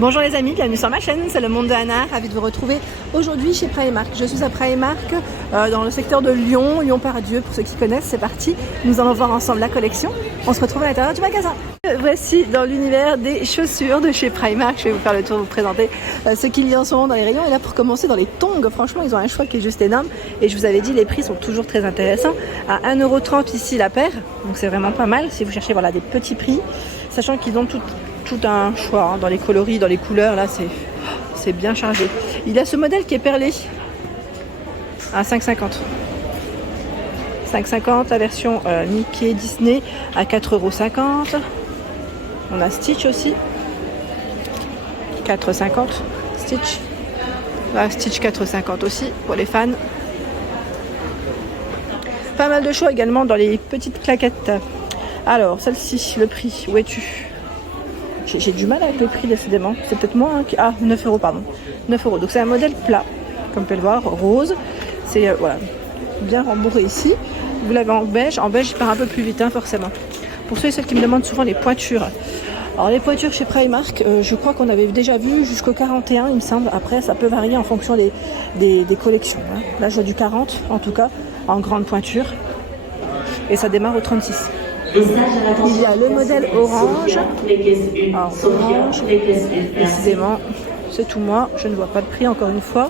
Bonjour les amis, bienvenue sur ma chaîne, c'est le monde de Anna, ravie de vous retrouver aujourd'hui chez Primark. Je suis à Primark dans le secteur de Lyon, Lyon-Pardieu pour ceux qui connaissent, c'est parti. Nous allons voir ensemble la collection, on se retrouve à l'intérieur du magasin. Voici dans l'univers des chaussures de chez Primark, je vais vous faire le tour, vous présenter ce qu'il y a en ce moment dans les rayons. Et là pour commencer dans les tongs, franchement ils ont un choix qui est juste énorme. Et je vous avais dit, les prix sont toujours très intéressants. À 1,30 € ici la paire, donc c'est vraiment pas mal si vous cherchez voilà, des petits prix. Sachant qu'ils ont tout un choix dans les coloris, dans les couleurs, là c'est bien chargé. Il y a ce modèle qui est perlé à 5,50 €. 5,50 € la version Mickey Disney à 4,50 €. On a Stitch aussi, 4,50 € Stitch. Là, Stitch 4,50 € aussi pour les fans. Pas mal de choix également dans les petites claquettes. Alors celle-ci, le prix, où es-tu? J'ai du mal avec le prix décidément, c'est peut-être moi, hein, ah 9 € pardon, 9 €. Donc c'est un modèle plat, comme vous pouvez le voir, rose. C'est voilà, bien rembourré ici. Vous l'avez en beige il part un peu plus vite hein, forcément. Pour ceux et celles qui me demandent souvent les pointures. Alors les pointures chez Primark, je crois qu'on avait déjà vu jusqu'au 41 il me semble. Après ça peut varier en fonction des collections. Hein. Là je vois du 40 en tout cas, en grande pointure. Et ça démarre au 36. Il y a le modèle orange. Alors, orange, décidément, c'est tout moi. Je ne vois pas de prix encore une fois.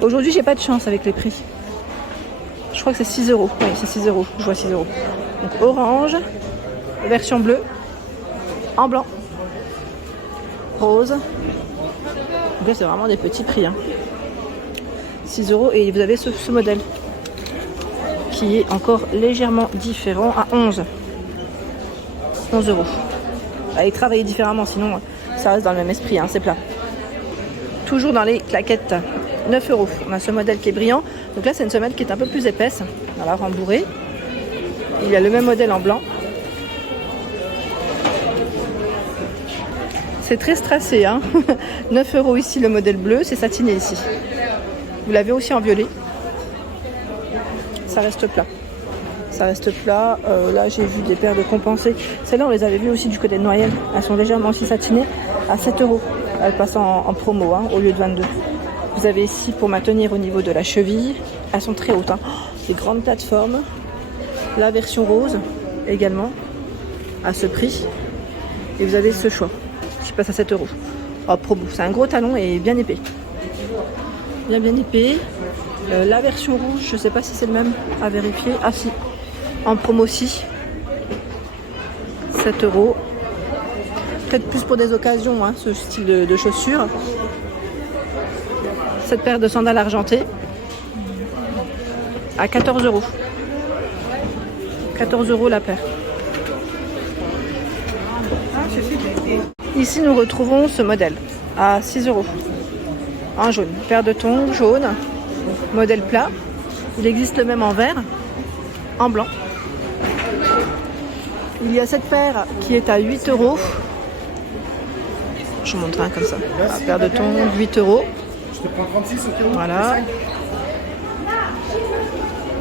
Aujourd'hui, j'ai pas de chance avec les prix. Je crois que c'est 6 €. Oui, c'est 6 €. Je vois 6 €. Donc, orange, version bleue, en blanc, rose. Donc là, c'est vraiment des petits prix. Hein. 6 € et vous avez ce modèle qui est encore légèrement différent à 11 €. Allez, travailler différemment, sinon ça reste dans le même esprit, hein, c'est plat. Toujours dans les claquettes, 9 €. On a ce modèle qui est brillant. Donc là, c'est une semelle qui est un peu plus épaisse, voilà, rembourrée. Il y a le même modèle en blanc. C'est très strassé, hein. 9 € ici, le modèle bleu, c'est satiné ici. Vous l'avez aussi en violet. Ça reste plat. Ça reste plat. Là, j'ai vu des paires de compensées. Celles-là, on les avait vues aussi du côté de Noyelles. Elles sont légèrement aussi satinées à 7 €. Elles passent en promo hein, au lieu de 22. Vous avez ici pour maintenir au niveau de la cheville. Elles sont très hautes. Hein. Des grandes plateformes. La version rose également à ce prix. Et vous avez ce choix qui passe à 7 €. Oh, promo. C'est un gros talon et bien épais. Bien épais. La version rouge, je ne sais pas si c'est le même à vérifier. Ah si. En promo aussi, 7 €. Peut-être plus pour des occasions, hein, ce style de chaussures. Cette paire de sandales argentées à 14 €. 14 € la paire. Ici, nous retrouvons ce modèle à 6 € en jaune. Paire de tongs jaune, modèle plat. Il existe le même en vert, en blanc. Il y a cette paire qui est à 8 €. Je vous montre un comme ça. La paire de tongs, 8 €. Je te prends 36, ok. Voilà.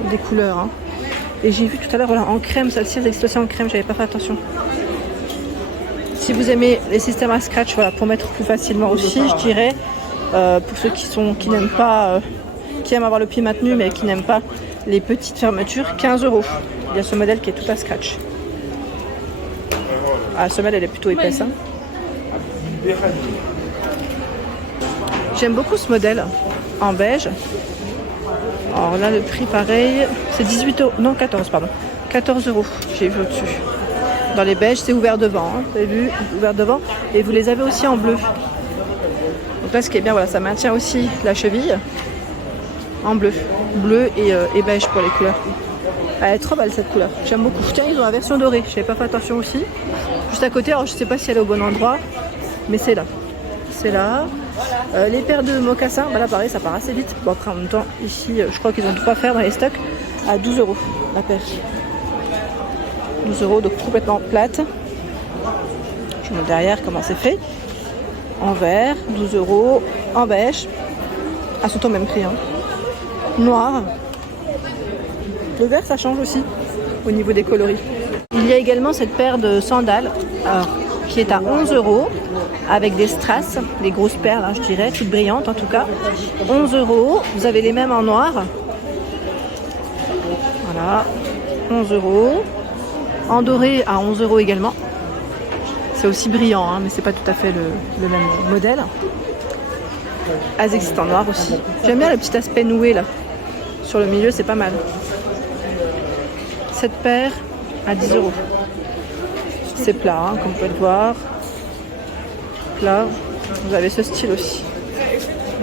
Des couleurs. Hein. Et j'ai vu tout à l'heure voilà, en crème, celle-ci elle existe aussi en crème, j'avais pas fait attention. Si vous aimez les systèmes à scratch, voilà, pour mettre plus facilement aussi, je dirais, pour ceux qui n'aiment pas, qui aiment avoir le pied maintenu mais qui n'aiment pas les petites fermetures, 15 €. Il y a ce modèle qui est tout à scratch. Ah, la semelle elle est plutôt épaisse. Hein. J'aime beaucoup ce modèle en beige. Alors là le prix pareil, c'est 18 €, non 14 pardon, 14 €. J'ai vu au-dessus. Dans les beiges c'est ouvert devant, hein. Vous avez vu, ouvert devant. Et vous les avez aussi en bleu. Donc là ce qui est bien, voilà, ça maintient aussi la cheville en bleu et beige pour les couleurs. Elle est trop belle cette couleur, j'aime beaucoup. Tiens, ils ont la version dorée, je n'avais pas fait attention aussi. Juste à côté, alors je sais pas si elle est au bon endroit, mais c'est là. C'est là. Les paires de mocassins, bah là pareil, ça part assez vite. Bon après en même temps, ici, je crois qu'ils ont tout pas faire dans les stocks à 12 € la paire. 12 €, donc complètement plate. Je vous montre derrière comment c'est fait. En vert, 12 €, en beige. Elles sont au même prix. Hein. Noir. Le vert ça change aussi au niveau des coloris. Il y a également cette paire de sandales qui est à 11 € avec des strass, des grosses perles, hein, je dirais, toutes brillantes en tout cas. 11 €. Vous avez les mêmes en noir. Voilà, 11 €. En doré à 11 € également. C'est aussi brillant, hein, mais c'est pas tout à fait le même modèle. Elles existent en noir aussi. J'aime bien le petit aspect noué là. Sur le milieu, c'est pas mal. Cette paire à 10 €. C'est plat, hein, comme vous pouvez le voir. Plat. Vous avez ce style aussi.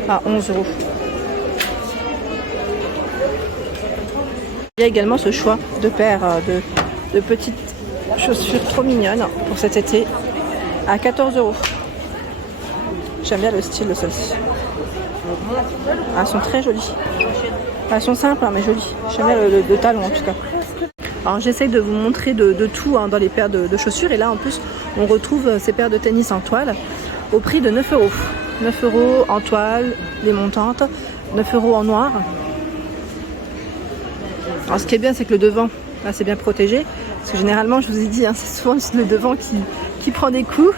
À 11 €. Il y a également ce choix de paires de petites chaussures trop mignonnes pour cet été à 14 €. J'aime bien le style de celles-ci. Elles sont très jolies. Elles sont simples, hein, mais jolies. J'aime bien le talon en tout cas. Alors j'essaye de vous montrer de tout, hein, dans les paires de chaussures. Et là en plus on retrouve ces paires de tennis en toile au prix de 9 €. 9 € en toile, les montantes. 9 € en noir. Alors ce qui est bien, c'est que le devant, là c'est bien protégé. Parce que généralement, je vous ai dit, hein, c'est souvent le devant qui prend des coups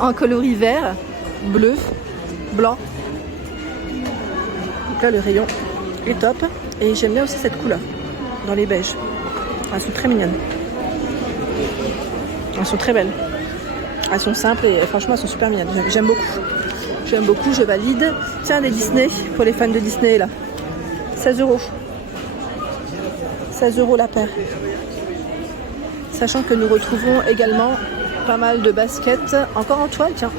en coloris vert, bleu, blanc. Donc là, le rayon est top. Et j'aime bien aussi cette couleur dans les beiges. Elles sont très mignonnes. Elles sont très belles. Elles sont simples et franchement, elles sont super mignonnes. J'aime beaucoup. J'aime beaucoup, je valide. Tiens, des Disney, pour les fans de Disney, là. 16 €. 16 € la paire. Sachant que nous retrouvons également pas mal de baskets, encore en toile, tiens,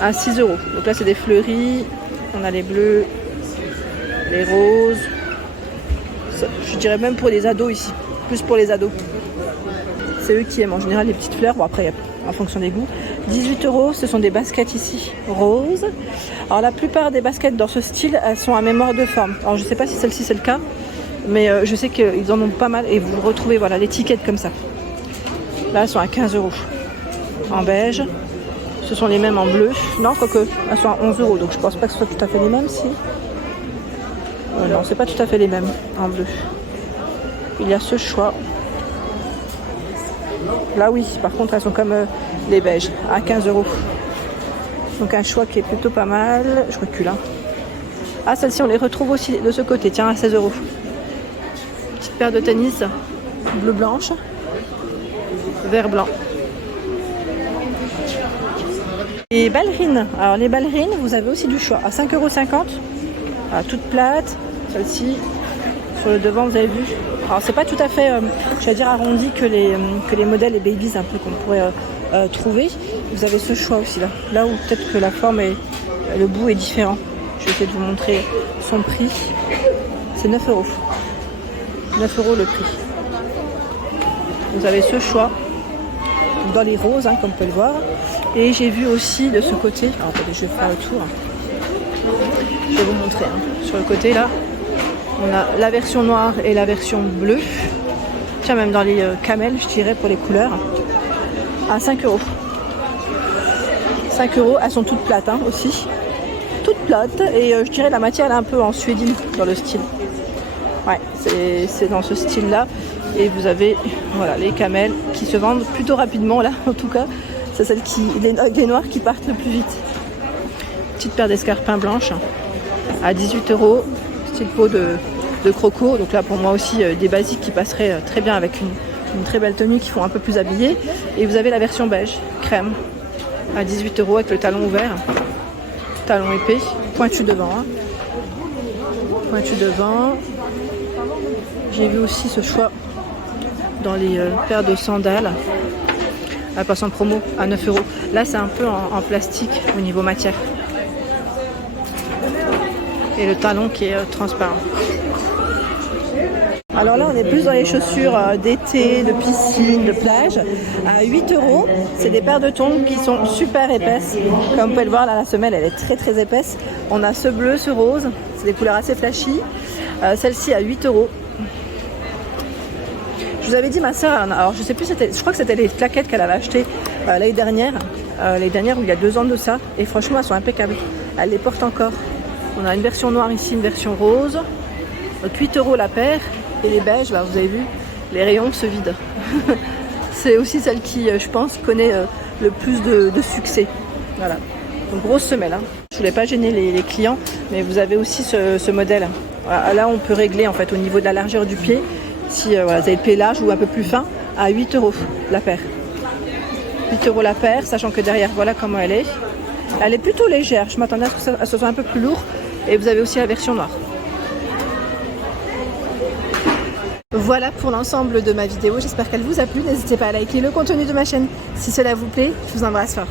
à 6 €. Donc là, c'est des fleuris. On a les bleus, les roses. Je dirais même pour les ados ici. Plus pour les ados. C'est eux qui aiment en général les petites fleurs. Bon, après, en fonction des goûts. 18 €, ce sont des baskets ici, roses. Alors la plupart des baskets dans ce style, elles sont à mémoire de forme. Alors je ne sais pas si celle-ci c'est le cas, mais je sais qu'ils en ont pas mal et vous retrouvez voilà, l'étiquette comme ça. Là, elles sont à 15 € en beige. Ce sont les mêmes en bleu. Non, quoique, elles sont à 11 €, donc je pense pas que ce soit tout à fait les mêmes, si. Non, c'est pas tout à fait les mêmes en bleu. Il y a ce choix. Là, oui, par contre, elles sont comme les beiges, à 15 €. Donc un choix qui est plutôt pas mal. Je recule, hein. Ah, celles-ci, on les retrouve aussi de ce côté, tiens, à 16 €. Petite paire de tennis, bleu-blanche, vert-blanc. Les ballerines. Alors les ballerines, vous avez aussi du choix. À 5,50 €, toutes plates. Celle-ci, sur le devant, vous avez vu. Alors c'est pas tout à fait, je vais dire arrondi que les modèles et babies un peu qu'on pourrait trouver. Vous avez ce choix aussi là. Là où peut-être que la forme et le bout est différent. Je vais essayer de vous montrer son prix. C'est 9 €. 9 € le prix. Vous avez ce choix dans les roses, hein, comme vous pouvez le voir. Et j'ai vu aussi de ce côté, alors attendez, je vais faire le tour. Je vais vous montrer, hein. Sur le côté là, on a la version noire et la version bleue. Tiens, même dans les camels, je dirais, pour les couleurs. À 5 €. 5 €, elles sont toutes plates, hein, aussi. Toutes plates. Et je dirais la matière elle est un peu en suédine dans le style. Ouais, c'est dans ce style-là. Et vous avez voilà, les camels qui se vendent plutôt rapidement là, en tout cas. C'est celles les noirs qui partent le plus vite. Petite paire d'escarpins blanches à 18 €. Style peau de croco. Donc là, pour moi aussi, des basiques qui passeraient très bien avec une très belle tenue qui font un peu plus habillée. Et vous avez la version beige, crème, à 18 € avec le talon ouvert. Talon épais, pointu devant. Hein. Pointu devant. J'ai vu aussi ce choix dans les paires de sandales. Elle passe en promo à 9 €. Là, c'est un peu en plastique au niveau matière. Et le talon qui est transparent. Alors là, on est plus dans les chaussures d'été, de piscine, de plage. À 8 €, c'est des paires de tongs qui sont super épaisses. Comme vous pouvez le voir, là, la semelle, elle est très très épaisse. On a ce bleu, ce rose. C'est des couleurs assez flashy. Celle-ci à 8 €. Je vous avais dit, ma soeur, alors je sais plus, je crois que c'était les claquettes qu'elle avait achetées l'année dernière. L'année dernière, où il y a 2 ans de ça. Et franchement, elles sont impeccables. Elle les porte encore. On a une version noire ici, une version rose. Donc 8 € la paire. Et les beiges, bah, vous avez vu, les rayons se vident. C'est aussi celle qui, je pense, connaît le plus de succès. Voilà. Donc grosse semelle. Hein. Je voulais pas gêner les clients, mais vous avez aussi ce modèle. Voilà. Là, on peut régler en fait au niveau de la largeur du pied, si voilà, vous avez le pied large ou un peu plus fin, à 8 € la paire. 8 € la paire, sachant que derrière, voilà comment elle est. Elle est plutôt légère. Je m'attendais à ce que ça soit un peu plus lourd. Et vous avez aussi la version noire. Voilà pour l'ensemble de ma vidéo. J'espère qu'elle vous a plu. N'hésitez pas à liker le contenu de ma chaîne si cela vous plaît. Je vous embrasse fort.